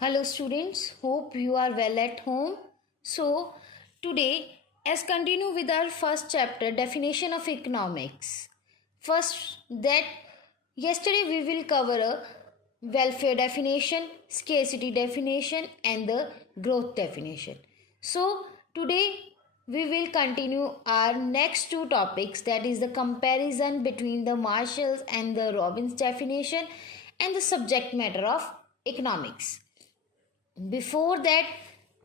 Hello students, hope you are well at home. So today let's continue with our first chapter, definition of economics. First that yesterday we will cover a welfare definition, scarcity definition and the growth definition. So today we will continue our next two topics, that is the comparison between the Marshall's and the Robbins definition and the subject matter of economics. Before that,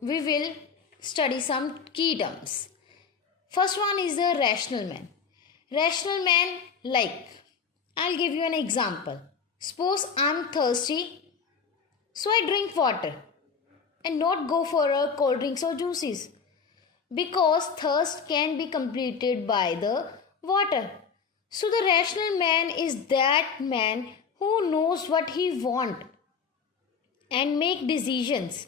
we will study some key terms. First one is the rational man. Rational man, like, I'll give you an example. Suppose I'm thirsty, so I drink water and not go for a cold drinks or juices, because thirst can be completed by the water. So the rational man is that man who knows what he wants and make decisions,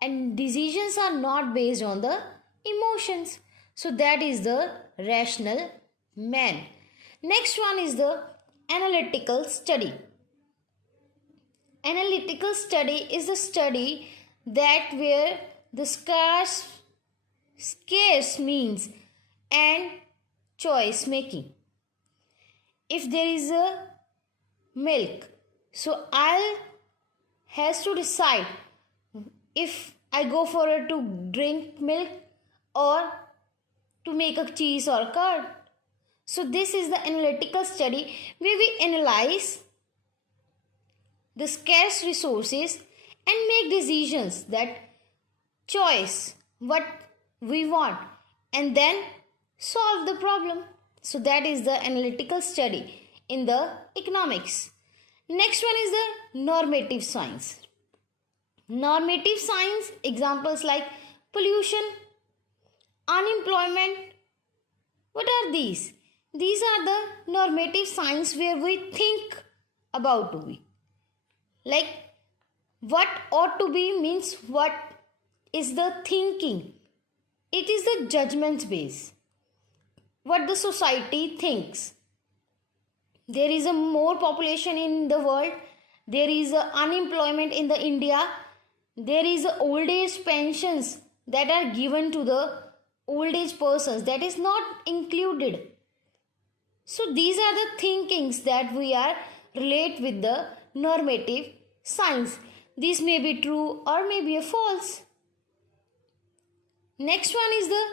and decisions are not based on the emotions. So that is the rational man. Next one is the analytical study. Analytical study is the study that where the scarce means and choice making. If there is a milk, so I'll has to decide if I go for it to drink milk or to make a cheese or curd. So this is the analytical study where we analyze the scarce resources and make decisions, that choice what we want, and then solve the problem. So that is the analytical study in the economics. Next one is the normative science. Normative science, examples like pollution, unemployment. What are these? These are the normative science where we think about to be. Like what ought to be means what is the thinking. It is the judgment base. What the society thinks. There is a more population in the world. There is a unemployment in the India. There is a old age pensions that are given to the old age persons, that is not included. So these are the thinkings that we are relate with the normative science. This may be true or may be a false. Next one is the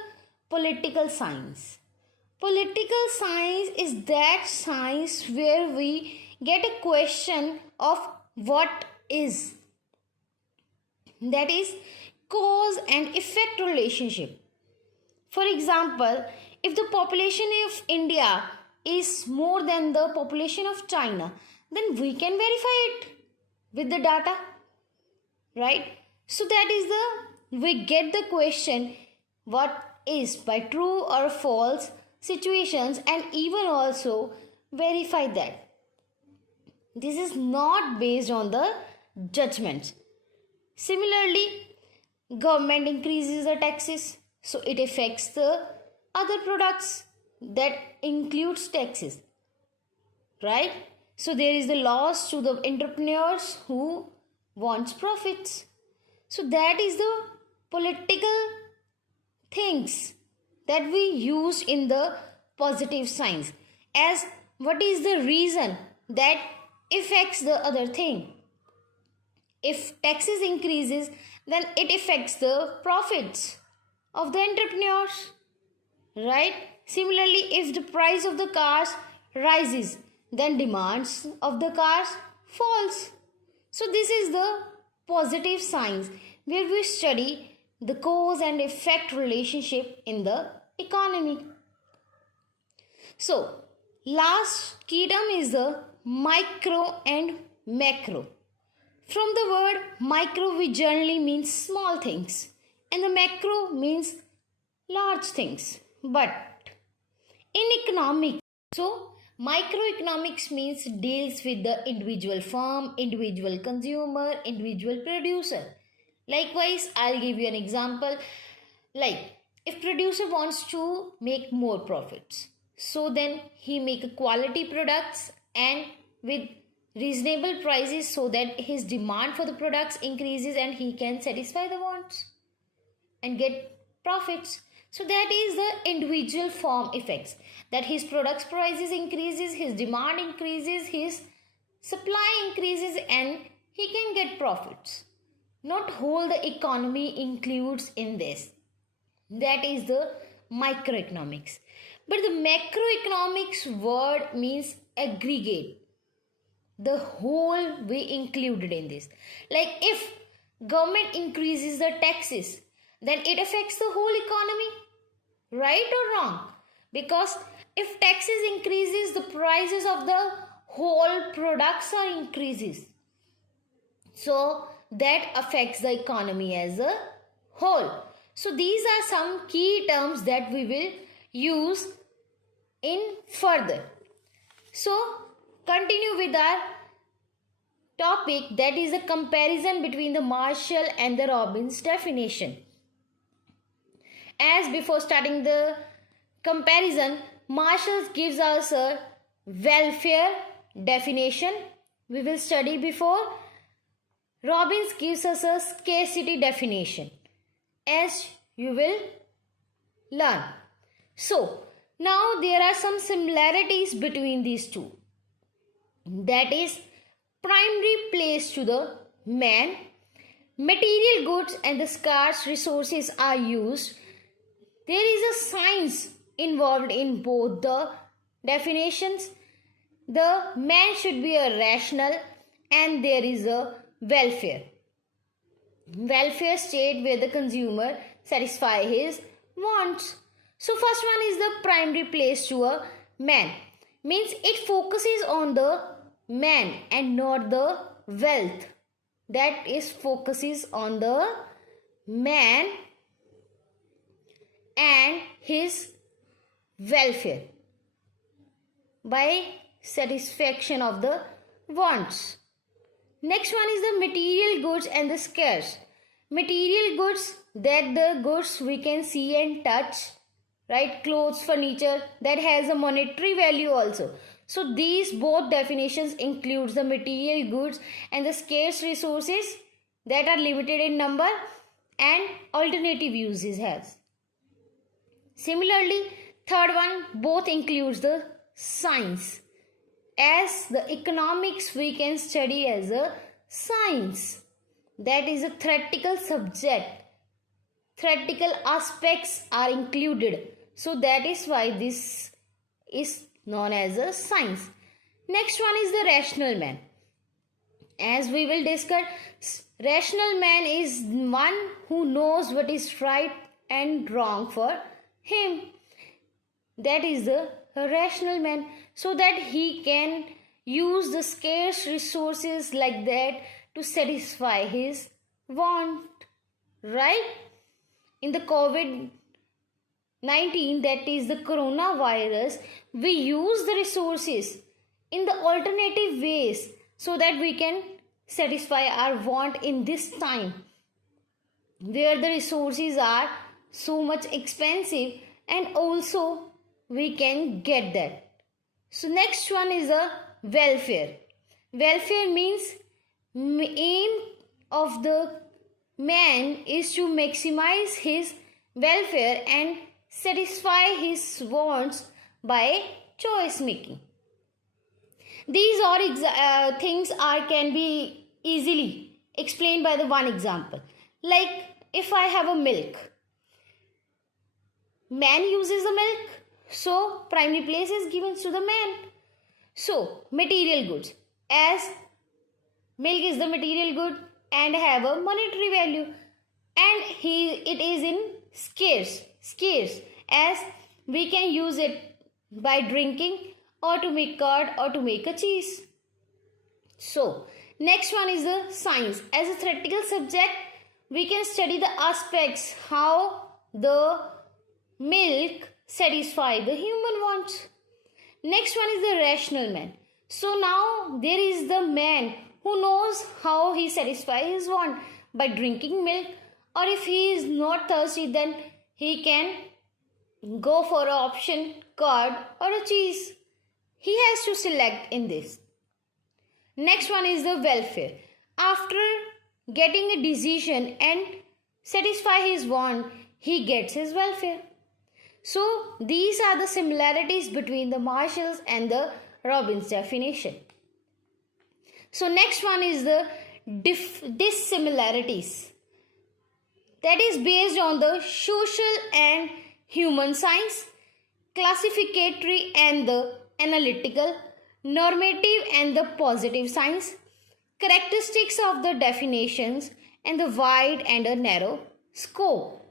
political science. Political science is that science where we get a question of what is. That is cause and effect relationship. For example, if the population of India is more than the population of China, then we can verify it with the data, right? So that is we get the question what is by true or false situations, and even also verify that. This is not based on the judgments. Similarly, government increases the taxes, so it affects the other products that includes taxes, right? So there is the loss to the entrepreneurs who wants profits. So that is the political things that we use in the positive science, as what is the reason that affects the other thing. If taxes increases, then it affects the profits of the entrepreneurs, right? Similarly, if the price of the cars rises, then demands of the cars falls. So this is the positive science where we study the cause and effect relationship in the economy. So last key term is the micro and macro. From the word micro, we generally mean small things, and the macro means large things. But in economics, so microeconomics means deals with the individual firm, individual consumer, individual producer. Likewise, I'll give you an example. Like if producer wants to make more profits, so then he make quality products and with reasonable prices so that his demand for the products increases and he can satisfy the wants and get profits. So that is the individual form effects, that his products prices increases, his demand increases, his supply increases, and he can get profits. Not whole the economy includes in this. That is the microeconomics. But the macroeconomics word means aggregate. The whole we included in this. Like if government increases the taxes, then it affects the whole economy. Right or wrong? Because if taxes increases, the prices of the whole products are increases. So that affects the economy as a whole. So these are some key terms that we will use in further. So continue with our topic, that is the comparison between the Marshall and the Robbins definition. As before starting the comparison, Marshall gives us a welfare definition we will study before. Robbins gives us a scarcity definition, as you will learn. So now there are some similarities between these two. That is primary place to the man, material goods and the scarce resources are used. There is a science involved in both the definitions. The man should be a rational, and there is a welfare. Welfare state where the consumer satisfy his wants. So first one is the primary place to a man. Means it focuses on the man and not the wealth. That is focuses on the man and his welfare by satisfaction of the wants. Next one is the material goods and the scarce. Material goods, that the goods we can see and touch, right? Clothes, furniture, that has a monetary value also. So these both definitions includes the material goods and the scarce resources that are limited in number and alternative uses has. Similarly, third one both includes the science. As the economics we can study as a science. That is a theoretical subject. Theoretical aspects are included. So that is why this is known as a science. Next one is the rational man. As we will discuss, rational man is one who knows what is right and wrong for him. That is the rational man, so that he can use the scarce resources like that to satisfy his want. Right? In the COVID-19, that is the coronavirus, we use the resources in the alternative ways so that we can satisfy our want in this time where the resources are so much expensive, and also we can get that. So next one is a welfare. Welfare means aim of the man is to maximize his welfare and satisfy his wants by choice making. These are things can be easily explained by the one example. Like if I have a milk, man uses the milk, so primary place is given to the man. So material goods, as milk is the material good and have a monetary value, and it is in scarce as we can use it by drinking or to make curd or to make a cheese. So next one is the science. As a theoretical subject, we can study the aspects how the milk satisfy the human wants. Next one is the rational man. So now there is the man who knows how he satisfies his want by drinking milk, or if he is not thirsty, then he can go for an option curd or a cheese. He has to select in this. Next one is the welfare. After getting a decision and satisfy his want, he gets his welfare. So these are the similarities between the Marshall's and the Robbins definition. So next one is the dissimilarities. That is based on the social and human science, classificatory and the analytical, normative and the positive science, characteristics of the definitions, and the wide and a narrow scope.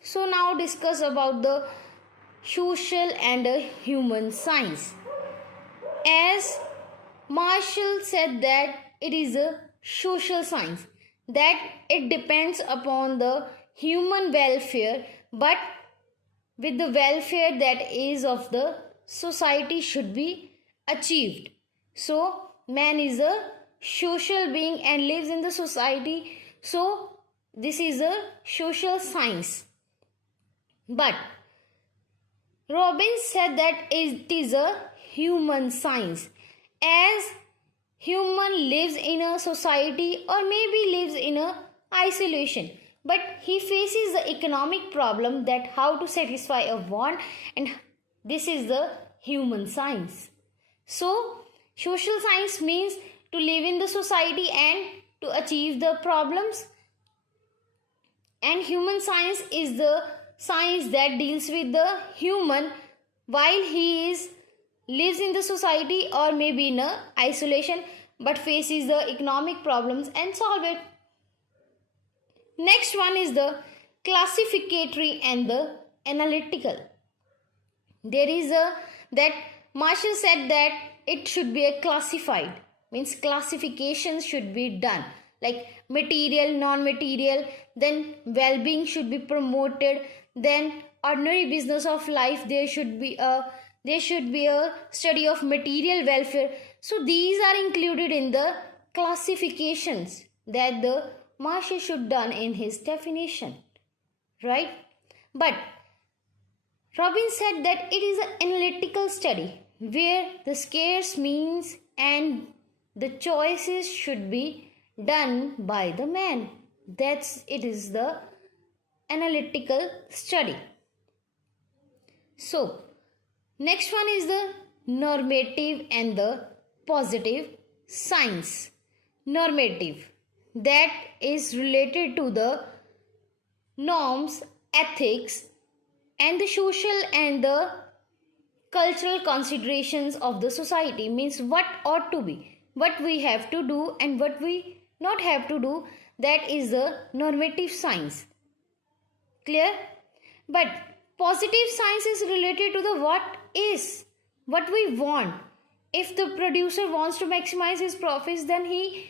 So now discuss about the social and a human science. As Marshall said that it is a social science, that it depends upon the human welfare, but with the welfare that is of the society should be achieved. So man is a social being and lives in the society. So this is a social science. But Robbins said that it is a human science, as human lives in a society or maybe lives in a isolation, but he faces the economic problem that how to satisfy a want, and this is the human science. So social science means to live in the society and to achieve the problems, and human science is the science that deals with the human while he lives in the society or maybe in a isolation, but faces the economic problems and solve it. Next one is the classificatory and the analytical. There is a that Marshall said that it should be a classified, means classifications should be done, like material, non-material, then well-being should be promoted, then ordinary business of life there should be a study of material welfare. So these are included in the classifications that the Marshall should done in his definition, right? But Robbins said that it is an analytical study where the scarce means and the choices should be done by the man. It is the analytical study. So next one is the normative and the positive science. Normative, that is related to the norms, ethics, and the social and the cultural considerations of the society, means what ought to be, what we have to do and what we not have to do. That is the normative science. Clear? But positive science is related to the what we want. If the producer wants to maximize his profits, then he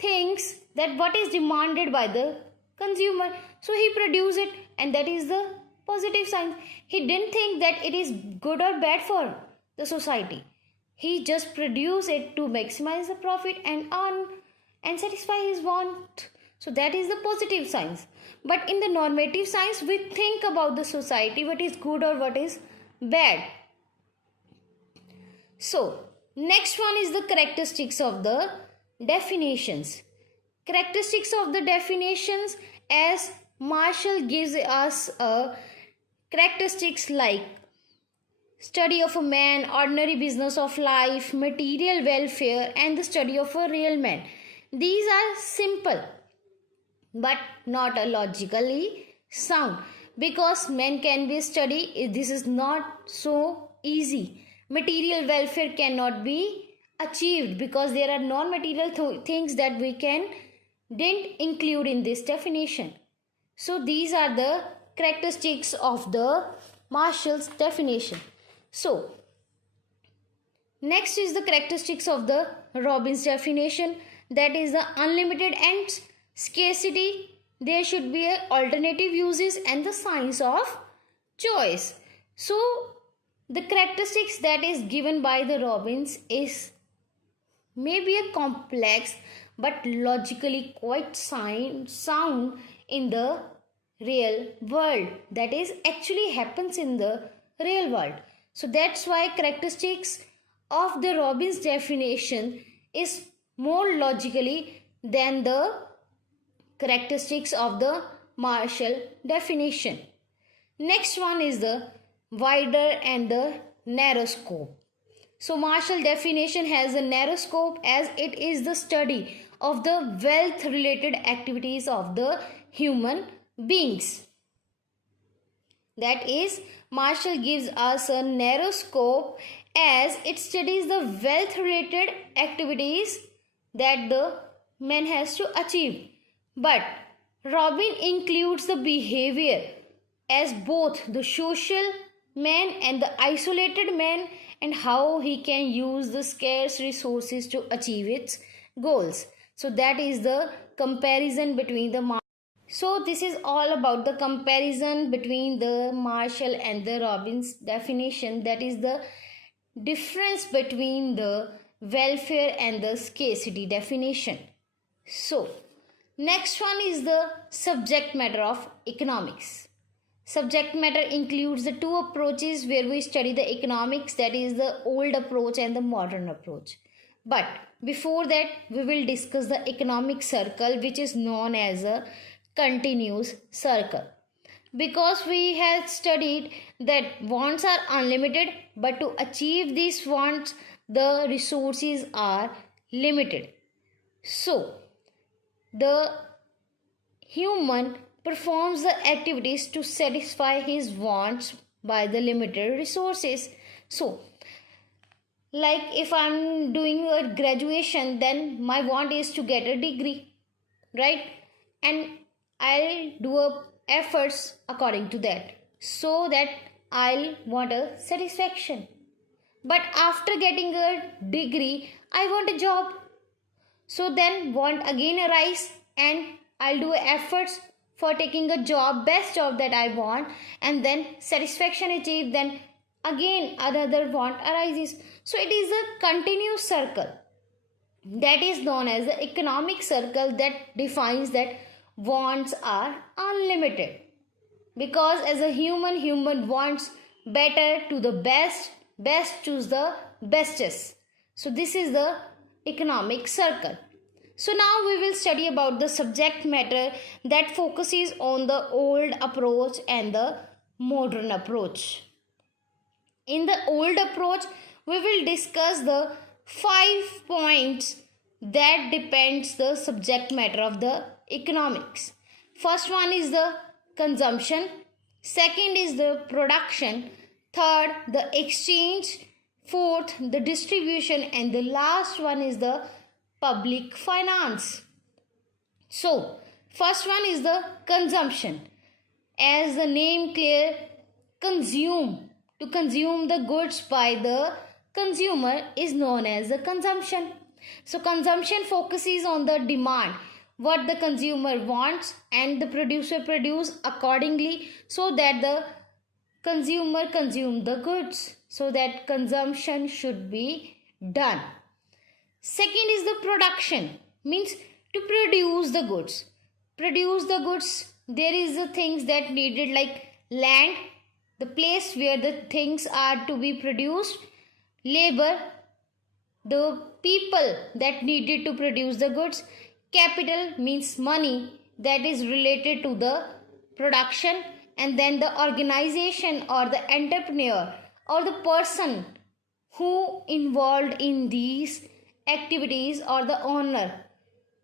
thinks that what is demanded by the consumer, so he produces it, and that is the positive science. He didn't think that it is good or bad for the society. He just produced it to maximize the profit and earn and satisfy his want. So that is the positive science. But in the normative science, we think about the society, what is good or what is bad. So next one is the characteristics of the definitions. Characteristics of the definitions, as Marshall gives us characteristics like study of a man, ordinary business of life, material welfare, and the study of a real man. These are simple but not a logically sound, because men can be studied. This is not so easy. Material welfare cannot be achieved because there are non-material things that we didn't include in this definition. So these are the characteristics of the Marshall's definition. So next is the characteristics of the Robbins definition, that is the unlimited and scarcity. There should be alternative uses and the science of choice. So the characteristics that is given by the Robbins is maybe a complex but logically quite sound in the real world, that is actually happens in the real world. So that's why characteristics of the Robbins definition is more logically than the characteristics of the Marshall definition. Next one is the wider and the narrow scope. So Marshall definition has a narrow scope as it is the study of the wealth related activities of the human beings. That is, Marshall gives us a narrow scope as it studies the wealth related activities that the man has to achieve. But Robin includes the behavior as both the social man and the isolated man and how he can use the scarce resources to achieve its goals. So that is the comparison between the So this is all about the comparison between the Marshall and the Robbins definition. That is the difference between the welfare and the scarcity definition. So next one is the subject matter of economics. Subject matter includes the two approaches where we study the economics, that is the old approach and the modern approach. But before that, we will discuss the economic circle, which is known as a continuous circle. Because we have studied that wants are unlimited, but to achieve these wants, the resources are limited. So, the human performs the activities to satisfy his wants by the limited resources. So, like if I'm doing a graduation, then my want is to get a degree, right? And I'll do efforts according to that, so that I'll want a satisfaction. But after getting a degree, I want a job. So then want again arise and I'll do efforts for taking a job, best job that I want, and then satisfaction achieved, then again another want arises. So it is a continuous circle that is known as the economic circle that defines that wants are unlimited. Because as a human wants better to the best choose the bestest. So this is the economic circle. So now we will study about the subject matter that focuses on the old approach and the modern approach. In the old approach, we will discuss the 5 points that depends the subject matter of the economics. First one is the consumption, second is the production, third the exchange, fourth the distribution, and the last one is the public finance. So first one is the consumption. As the name clear, consume, to consume the goods by the consumer is known as the consumption. So consumption focuses on the demand, what the consumer wants, and the producer produce accordingly so that the consumer consume the goods. So that consumption should be done. Second is the production, means to produce the goods. Produce the goods, there is the things that needed like land, the place where the things are to be produced, labor, the people that needed to produce the goods, capital means money that is related to the production, and then the organization or the entrepreneur or the person who involved in these activities or the owner,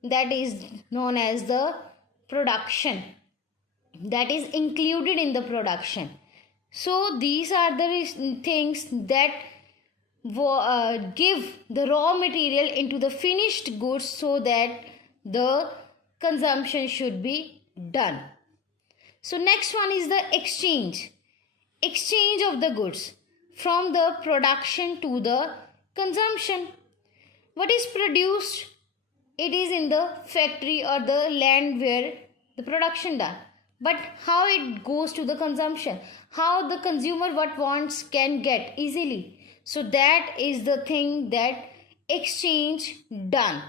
that is known as the production, that is included in the production. So these are the things that give the raw material into the finished goods so that the consumption should be done. So next one is the exchange. Exchange of the goods from the production to the consumption. What is produced? It is in the factory or the land where the production done. But how it goes to the consumption? How the consumer what wants can get easily. So that is the thing that exchange done.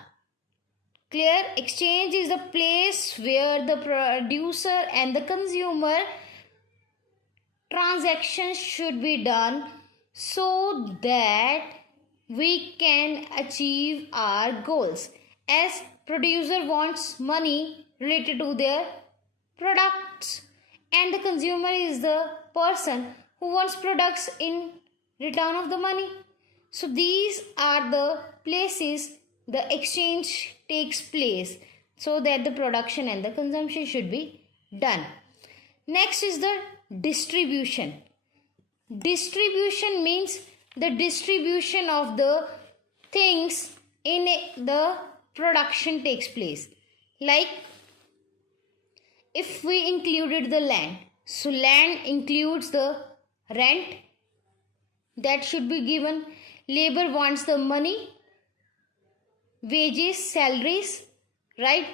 Clear? Exchange is the place where the producer and the consumer transactions should be done so that we can achieve our goals, as producer wants money related to their products and the consumer is the person who wants products in return of the money. So these are the places the exchange takes place so that the production and the consumption should be done. Next is the distribution. Distribution means the distribution of the things in the production takes place. Like if we included the land, so land includes the rent that should be given. Labor wants the money, wages, salaries, right?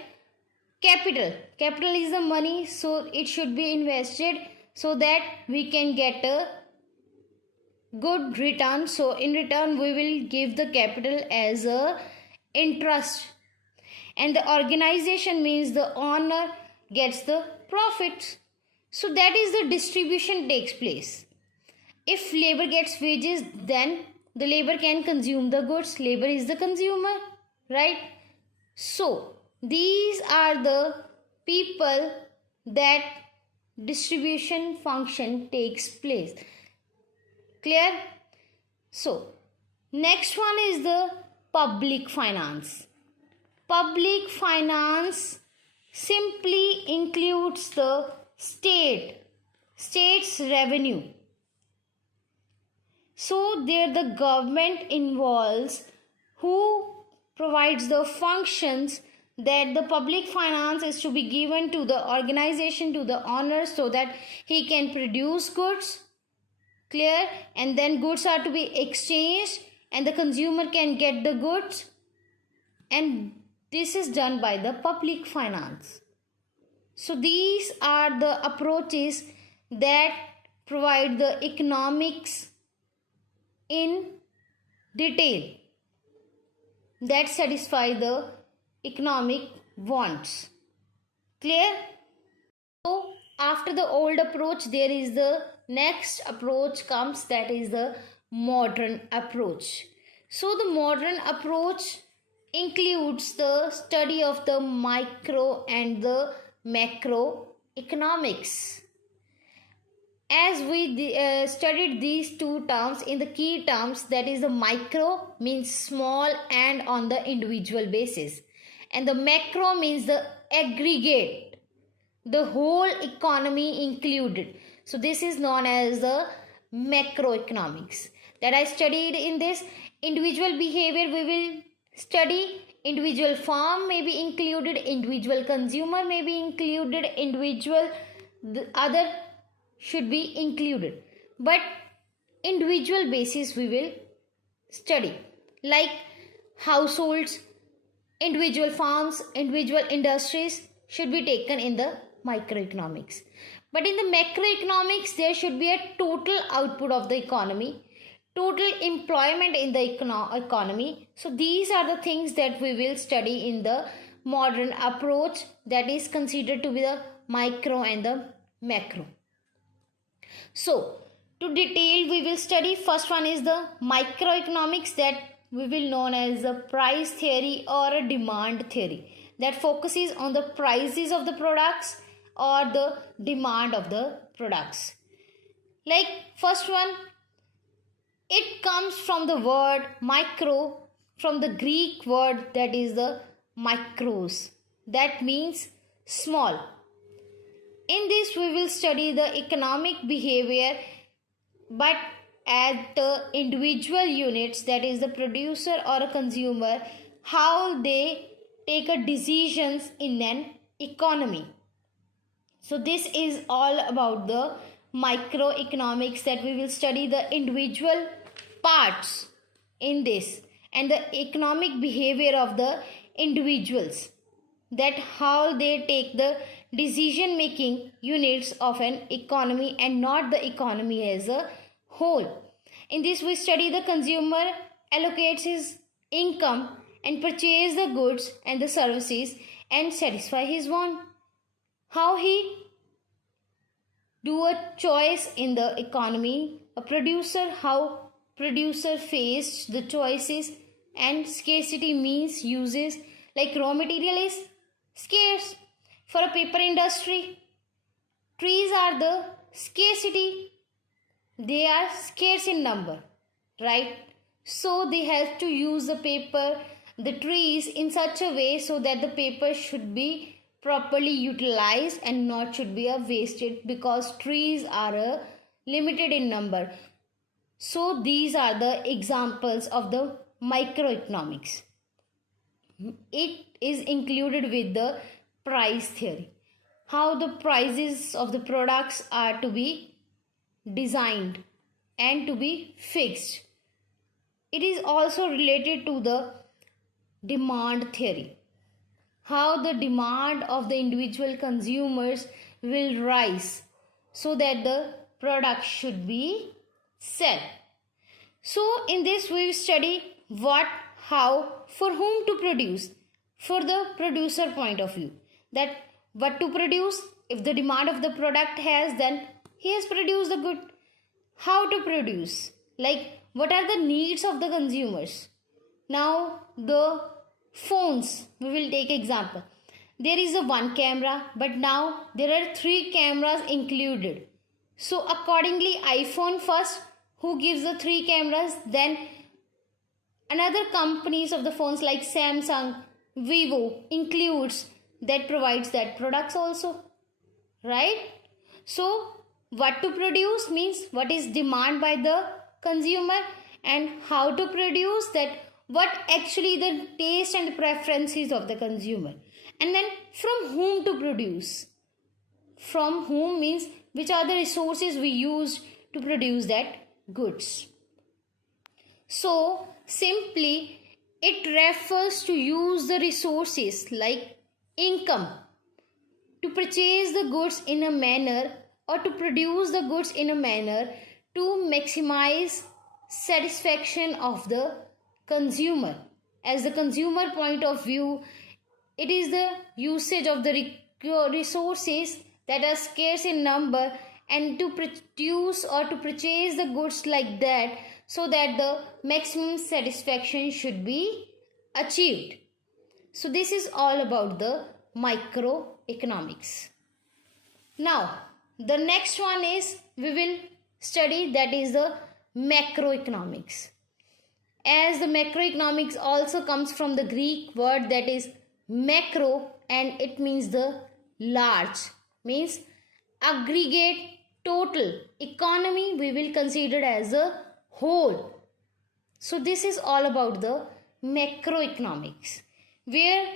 Capital is the money, so it should be invested so that we can get a good return. So in return we will give the capital as a interest, and the organization means the owner gets the profits. So that is the distribution takes place. If labor gets wages, then the labor can consume the goods. Labor is the consumer, right? So these are the people that distribution function takes place. Clear? So next one is the public finance. Public finance simply includes the state's revenue. So there the government involves who provides the functions that the public finance is to be given to the organization, to the owner, so that he can produce goods. Clear? And then goods are to be exchanged and the consumer can get the goods, and this is done by the public finance. So these are the approaches that provide the economics in detail, that satisfy the economic wants. Clear? So after the old approach, there is the next approach comes, that is the modern approach. So the modern approach includes the study of the micro and the macro economics. As we studied these two terms in the key terms, that is the micro means small and on the individual basis, and the macro means the aggregate, the whole economy included. So this is known as the macroeconomics that I studied. In this individual behavior we will study. Individual farm may be included, individual consumer may be included, individual the other should be included, but individual basis we will study, like households, individual farms, individual industries should be taken in the microeconomics. But in the macroeconomics there should be a total output of the economy, total employment in the economy. So these are the things that we will study in the modern approach, that is considered to be the micro and the macro. So to detail we will study, first one is the microeconomics, that we will known as the price theory or a demand theory, that focuses on the prices of the products or the demand of the products. Like first one, it comes from the word micro, from the Greek word that is the micros, that means small. In this we will study the economic behavior, but at the individual units, that is the producer or a consumer, how they take a decisions in an economy. So this is all about the microeconomics, that we will study the individual parts in this and the economic behavior of the individuals, that how they take the decision making units of an economy and not the economy as a whole. In this we study the consumer allocates his income and purchase the goods and the services and satisfy his want. How he do a choice in the economy, a producer how producer faced the choices, and scarcity means uses like raw material is scarce. For a paper industry, trees are the scarcity, they are scarce in number, right? So they have to use the trees in such a way so that the paper should be properly utilized and not should be a wasted, because trees are limited in number. So these are the examples of the microeconomics. It is included with the price theory, how the prices of the products are to be designed and to be fixed. It is also related to the demand theory, how the demand of the individual consumers will rise so that the product should be sold. So in this we study what, how, for whom to produce, for the producer point of view, that what to produce. If the demand of the product has, then he has produced the good. How to produce, like what are the needs of the consumers. Now the phones, we will take example. There is a one camera, but now there are 3 cameras included. So accordingly, iPhone first, who gives the 3 cameras, then another companies of the phones like Samsung, Vivo includes that provides that products also, right? So what to produce means what is demand by the consumer, and how to produce, that what actually the taste and preferences of the consumer, and then from whom to produce. From whom means which are the resources we use to produce that goods. So simply it refers to use the resources like income to purchase the goods in a manner, or to produce the goods in a manner to maximize satisfaction of the consumer. As the consumer point of view, it is the usage of the resources that are scarce in number, and to produce or to purchase the goods like that so that the maximum satisfaction should be achieved. So this is all about the microeconomics. Now the next one is we will study, that is the macroeconomics. As the macroeconomics also comes from the Greek word that is macro, and it means the large, means aggregate, total. Economy we will consider as a whole. So this is all about the macroeconomics, where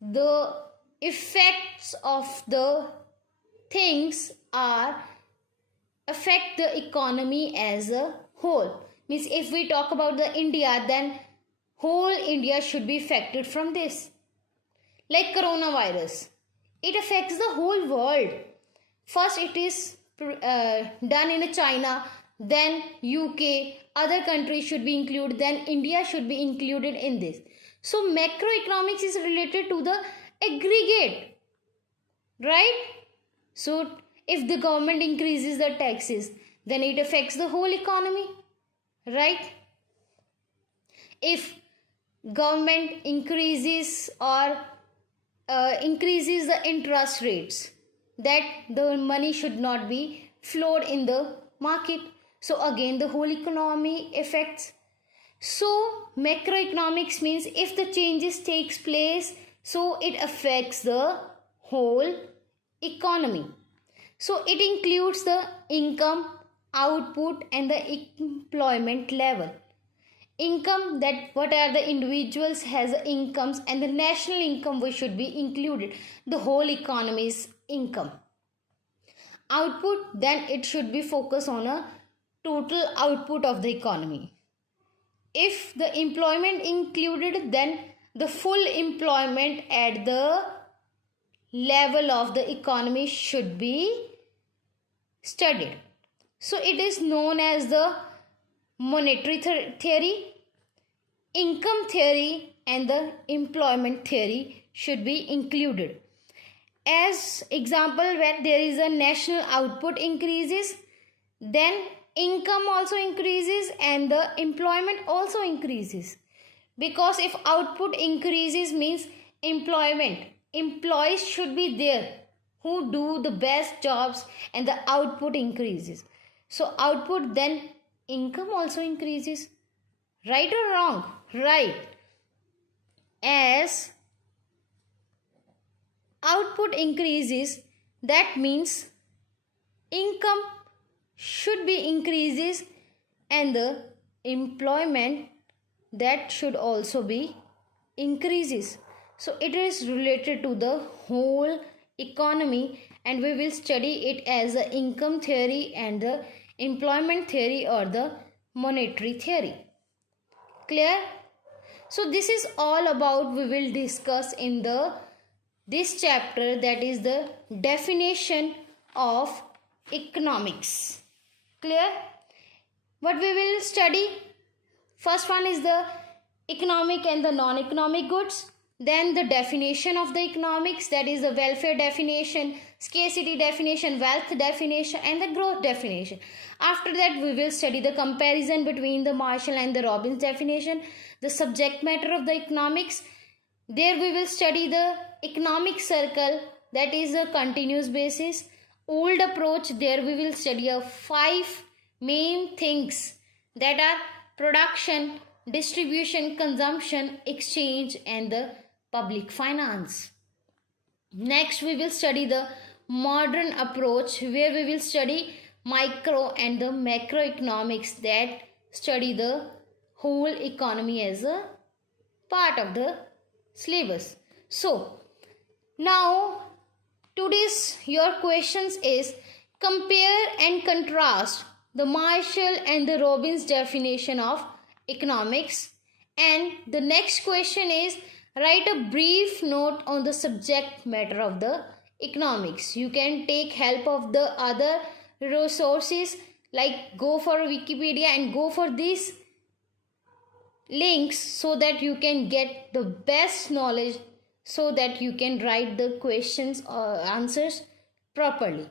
the effects of the things are affect the economy as a whole. Means if we talk about the India, then whole India should be affected from this. Like coronavirus, it affects the whole world. First it is done in China, then UK, other countries should be included, then India should be included in this. So macroeconomics is related to the aggregate, right? So if the government increases the taxes, then it affects the whole economy, right? If government increases or increases the interest rates, that the money should not be flowed in the market, so again the whole economy affects. So macroeconomics means if the changes takes place, so it affects the whole economy. So it includes the income, output, and the employment level. Income, that what are the individuals has incomes, and the national income which should be included, the whole economy's income. Output, then it should be focused on a total output of the economy. If the employment included, then the full employment at the level of the economy should be studied. So it is known as the monetary theory, income theory, and the employment theory should be included. As example, when there is a national output increases, then income also increases and the employment also increases. Because if output increases means employees should be there who do the best jobs and the output increases. So output, then income also increases. Right or wrong? Right. As output increases, that means income should be increases and the employment, that should also be increases. So it is related to the whole economy, and we will study it as the income theory and the employment theory or the monetary theory. Clear? So this is all about we will discuss in this chapter, that is the definition of economics. Clear? What we will study? First one is the economic and the non-economic goods. Then the definition of the economics, that is the welfare definition, scarcity definition, wealth definition and the growth definition. After that we will study the comparison between the Marshall and the Robbins definition, the subject matter of the economics. There we will study the economic circle, that is a continuous basis. Old approach, there we will study 5 main things, that are production, distribution, consumption, exchange and the public finance. Next we will study the modern approach, where we will study micro and the macroeconomics, that study the whole economy as a part of the syllabus. So now today's your questions is compare and contrast the Marshall and the Robbins definition of economics. And the next question is write a brief note on the subject matter of the economics. You can take help of the other resources, like go for Wikipedia and go for these links, so that you can get the best knowledge, so that you can write the questions or answers properly.